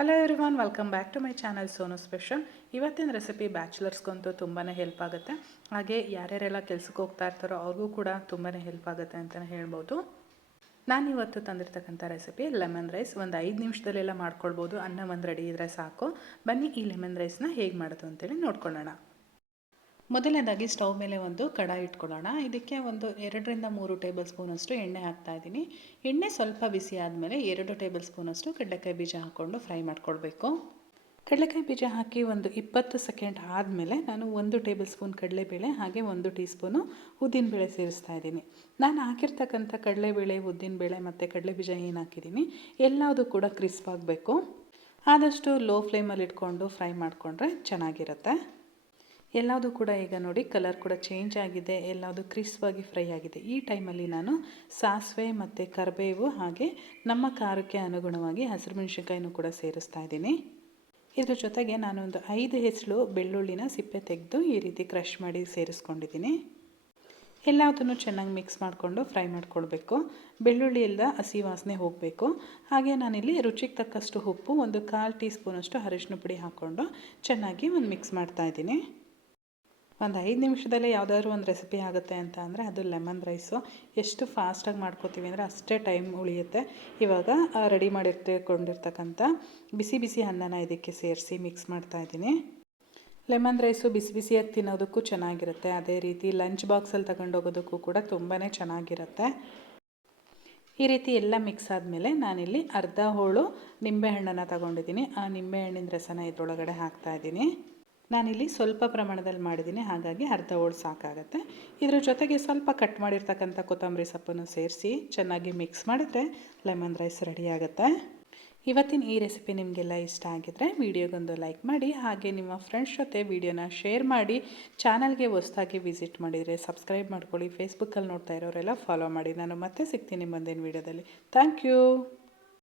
Hello everyone, welcome back to my channel Sonu special. ಇವತ್ತಿನ recipe ಬ್ಯಾಚುಲರ್ಸ್ಗಂತೂ ತುಂಬಾ ಹೆಲ್ಪ್ ಆಗುತ್ತೆ. ಹಾಗೆ ಯಾರ್ಯಾರೆಲ್ಲ ಕೆಲ್ಸಕ್ಕೆ ಹೋಗ್ತಾ ಇರ್ತಾರೋ ಅವ್ರಿಗೂ ಕೂಡ ತುಂಬಾ ಹೆಲ್ಪ್ ಆಗುತ್ತೆ ಅಂತಲೇ ಹೇಳ್ಬೋದು. ನಾನಿವತ್ತು ತಂದಿರ್ತಕ್ಕಂಥ ರೆಸಿಪಿ ಲೆಮನ್ ರೈಸ್. ಒಂದು 5 ನಿಮಿಷದಲ್ಲೆಲ್ಲ ಮಾಡ್ಕೊಳ್ಬೋದು. ಅನ್ನ ಒಂದು ರೆಡಿ ಇದ್ದರೆ ಸಾಕು. ಬನ್ನಿ ಈ ಲೆಮನ್ ರೈಸ್ನ ಹೇಗೆ ಮಾಡೋದು ಅಂತೇಳಿ ನೋಡ್ಕೊಳ್ಳೋಣ. ಮೊದಲನೇದಾಗಿ ಸ್ಟವ್ ಮೇಲೆ ಒಂದು ಕಡಾಯಿ ಇಟ್ಕೊಳ್ಳೋಣ. ಇದಕ್ಕೆ ಒಂದು 2ರಿಂದ 3 ಟೇಬಲ್ ಸ್ಪೂನಷ್ಟು ಎಣ್ಣೆ ಹಾಕ್ತಾಯಿದ್ದೀನಿ. ಎಣ್ಣೆ ಸ್ವಲ್ಪ ಬಿಸಿ ಆದಮೇಲೆ 2 ಟೇಬಲ್ ಸ್ಪೂನಷ್ಟು ಕಡಲೆಕಾಯಿ ಬೀಜ ಹಾಕ್ಕೊಂಡು ಫ್ರೈ ಮಾಡ್ಕೊಳ್ಬೇಕು. ಕಡಲೆಕಾಯಿ ಬೀಜ ಹಾಕಿ ಒಂದು 20 ಸೆಕೆಂಡ್ ಆದಮೇಲೆ ನಾನು 1 ಟೇಬಲ್ ಸ್ಪೂನ್ ಕಡಲೆಬೇಳೆ ಹಾಗೆ 1 ಟೀ ಸ್ಪೂನು ಉದ್ದಿನಬೇಳೆ ಸೇರಿಸ್ತಾ ಇದ್ದೀನಿ. ನಾನು ಹಾಕಿರ್ತಕ್ಕಂಥ ಕಡಲೆಬೇಳೆ, ಉದ್ದಿನಬೇಳೆ ಮತ್ತು ಕಡಲೆ ಬೀಜ ಏನು ಹಾಕಿದ್ದೀನಿ ಎಲ್ಲದೂ ಕೂಡ ಕ್ರಿಸ್ಪ್ ಆಗಬೇಕು. ಆದಷ್ಟು ಲೋ ಫ್ಲೇಮಲ್ಲಿ ಇಟ್ಕೊಂಡು ಫ್ರೈ ಮಾಡಿಕೊಂಡ್ರೆ ಚೆನ್ನಾಗಿರುತ್ತೆ. ಎಲ್ಲದೂ ಕೂಡ ಈಗ ನೋಡಿ ಕಲರ್ ಕೂಡ ಚೇಂಜ್ ಆಗಿದೆ, ಎಲ್ಲದೂ ಕ್ರಿಸ್ಪಾಗಿ ಫ್ರೈ ಆಗಿದೆ. ಈ ಟೈಮಲ್ಲಿ ನಾನು ಸಾಸಿವೆ ಮತ್ತು ಕರಿಬೇವು ಹಾಗೆ ನಮ್ಮ ಖಾರಕ್ಕೆ ಅನುಗುಣವಾಗಿ ಹಸಿರುಮೆಣಸಿನ್ಕಾಯಿನೂ ಕೂಡ ಸೇರಿಸ್ತಾ ಇದ್ದೀನಿ. ಇದ್ರ ಜೊತೆಗೆ ನಾನೊಂದು 5 ಹೆಸಳು ಬೆಳ್ಳುಳ್ಳಿನ ಸಿಪ್ಪೆ ತೆಗೆದು ಈ ರೀತಿ ಕ್ರಷ್ ಮಾಡಿ ಸೇರಿಸ್ಕೊಂಡಿದ್ದೀನಿ. ಎಲ್ಲದನ್ನು ಚೆನ್ನಾಗಿ ಮಿಕ್ಸ್ ಮಾಡಿಕೊಂಡು ಫ್ರೈ ಮಾಡ್ಕೊಳ್ಬೇಕು. ಬೆಳ್ಳುಳ್ಳಿ ಎಲ್ಲ ಹಸಿ ವಾಸನೆ ಹೋಗಬೇಕು. ಹಾಗೆ ನಾನಿಲ್ಲಿ ರುಚಿಗೆ ತಕ್ಕಷ್ಟು ಉಪ್ಪು, ಒಂದು 1/4 ಟೀ ಸ್ಪೂನಷ್ಟು ಅರಿಶಿನ ಪುಡಿ ಹಾಕ್ಕೊಂಡು ಚೆನ್ನಾಗಿ ಮಿಕ್ಸ್ ಮಾಡ್ತಾಯಿದ್ದೀನಿ. ಒಂದು 5 ನಿಮಿಷದಲ್ಲೇ ಯಾವುದಾದ್ರೂ ಒಂದು ರೆಸಿಪಿ ಆಗುತ್ತೆ ಅಂತ ಅಂದರೆ ಅದು ಲೆಮನ್ ರೈಸು. ಎಷ್ಟು ಫಾಸ್ಟಾಗಿ ಮಾಡ್ಕೋತೀವಿ ಅಂದರೆ ಅಷ್ಟೇ ಟೈಮ್ ಉಳಿಯುತ್ತೆ. ಇವಾಗ ರೆಡಿ ಮಾಡಿಕೊಂಡಿರ್ತಕ್ಕಂಥ ಬಿಸಿ ಬಿಸಿ ಅನ್ನನ ಇದಕ್ಕೆ ಸೇರಿಸಿ ಮಿಕ್ಸ್ ಮಾಡ್ತಾಯಿದ್ದೀನಿ. ಲೆಮನ್ ರೈಸು ಬಿಸಿ ಬಿಸಿಯಾಗಿ ತಿನ್ನೋದಕ್ಕೂ ಚೆನ್ನಾಗಿರುತ್ತೆ. ಅದೇ ರೀತಿ ಲಂಚ್ ಬಾಕ್ಸಲ್ಲಿ ತಗೊಂಡೋಗೋದಕ್ಕೂ ಕೂಡ ತುಂಬಾ ಚೆನ್ನಾಗಿರುತ್ತೆ. ಈ ರೀತಿ ಎಲ್ಲ ಮಿಕ್ಸ್ ಆದಮೇಲೆ ನಾನಿಲ್ಲಿ ಅರ್ಧ ಹೋಳು ನಿಂಬೆಹಣ್ಣನ್ನು ತಗೊಂಡಿದ್ದೀನಿ. ಆ ನಿಂಬೆಹಣ್ಣಿನ ರಸನ ಇದರೊಳಗಡೆ ಹಾಕ್ತಾಯಿದ್ದೀನಿ. ನಾನಿಲ್ಲಿ ಸ್ವಲ್ಪ ಪ್ರಮಾಣದಲ್ಲಿ ಮಾಡಿದ್ದೀನಿ, ಹಾಗಾಗಿ ಅರ್ಧ ಹೋಳು ಸಾಕಾಗುತ್ತೆ. ಇದ್ರ ಜೊತೆಗೆ ಸ್ವಲ್ಪ ಕಟ್ ಮಾಡಿರ್ತಕ್ಕಂಥ ಕೊತ್ತಂಬರಿ ಸೊಪ್ಪನ್ನು ಸೇರಿಸಿ ಚೆನ್ನಾಗಿ ಮಿಕ್ಸ್ ಮಾಡಿದರೆ ಲೆಮನ್ ರೈಸ್ ರೆಡಿ ಆಗುತ್ತೆ. ಇವತ್ತಿನ ಈ ರೆಸಿಪಿ ನಿಮಗೆಲ್ಲ ಇಷ್ಟ ಆಗಿದ್ರೆ ವಿಡಿಯೋಗೊಂದು ಲೈಕ್ ಮಾಡಿ, ಹಾಗೆ ನಿಮ್ಮ ಫ್ರೆಂಡ್ಸ್ ಜೊತೆ ವಿಡಿಯೋನ ಶೇರ್ ಮಾಡಿ. ಚಾನಲ್ಗೆ ಹೊಸದಾಗಿ ವಿಸಿಟ್ ಮಾಡಿದರೆ ಸಬ್ಸ್ಕ್ರೈಬ್ ಮಾಡ್ಕೊಳ್ಳಿ. ಫೇಸ್ಬುಕ್ಕಲ್ಲಿ ನೋಡ್ತಾ ಇರೋರೆಲ್ಲ ಫಾಲೋ ಮಾಡಿ. ನಾನು ಮತ್ತೆ ಸಿಗ್ತೀನಿ ಮುಂದಿನ ವಿಡಿಯೋದಲ್ಲಿ. Thank you.